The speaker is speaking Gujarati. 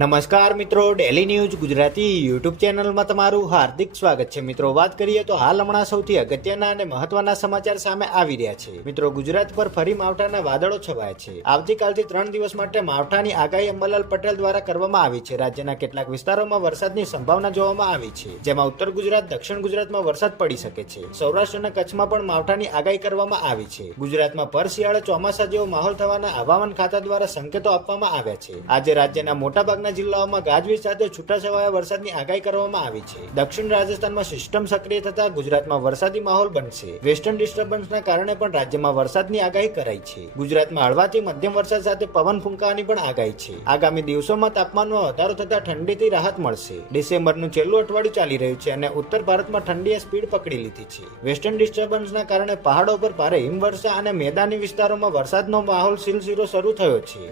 નમસ્કાર મિત્રો, ડેલી ન્યૂઝ ગુજરાતી યુટ્યુબ ચેનલમાં તમારું હાર્દિક સ્વાગત છે. મિત્રો, વાત કરીએ તો હાલ હમણાં સૌથી અગત્યના અને મહત્વના સમાચાર સામે આવી રહ્યા છે. મિત્રો, ગુજરાત પર ફરી માવઠાના વાદળો છવાયા છે. આવતીકાલથી 3 દિવસ માટે માવઠાની આગાહી અંબાલાલ પટેલ દ્વારા કરવામાં આવી છે. રાજ્યના કેટલાક વિસ્તારોમાં વરસાદની સંભાવના જોવામાં આવી છે, જેમાં ઉત્તર ગુજરાત, દક્ષિણ ગુજરાતમાં વરસાદ પડી શકે છે. સૌરાષ્ટ્ર અને કચ્છમાં પણ માવઠાની આગાહી કરવામાં આવી છે. ગુજરાતમાં પર શિયાળે ચોમાસા જેવો માહોલ થવાના હવામાન ખાતા દ્વારા સંકેતો આપવામાં આવ્યા છે. આજે રાજ્યના મોટાભાગના જિલ્લાઓમાં ગાજવીજ સાથે છૂટાછવાયા વરસાદની આગાહી કરવામાં આવી છે. દક્ષિણ રાજસ્થાનમાં સિસ્ટમ સક્રિય થતા ગુજરાતમાં વરસાદી માહોલ બનશે. વેસ્ટર્ન ડિસ્ટર્બન્સના કારણે પણ રાજ્યમાં વરસાદની આગાહી કરાઈ છે. ગુજરાતમાં હળવાથી મધ્યમ વરસાદ સાથે પવન ફૂંકાવાની પણ આગાહી છે. આગામી દિવસોમાં તાપમાનમાં વધારો થતા ઠંડીથી રાહત મળશે. ડિસેમ્બરનું છેલ્લું અઠવાડિયું ચાલી રહ્યું છે અને ઉત્તર ભારતમાં ઠંડીએ સ્પીડ પકડી લીધી છે. વેસ્ટર્ન ડિસ્ટર્બન્સના કારણે પહાડો પર ભારે હિમવર્ષા અને મેદાની વિસ્તારોમાં વરસાદનો માહોલ સિલસિલો શરૂ થયો છે.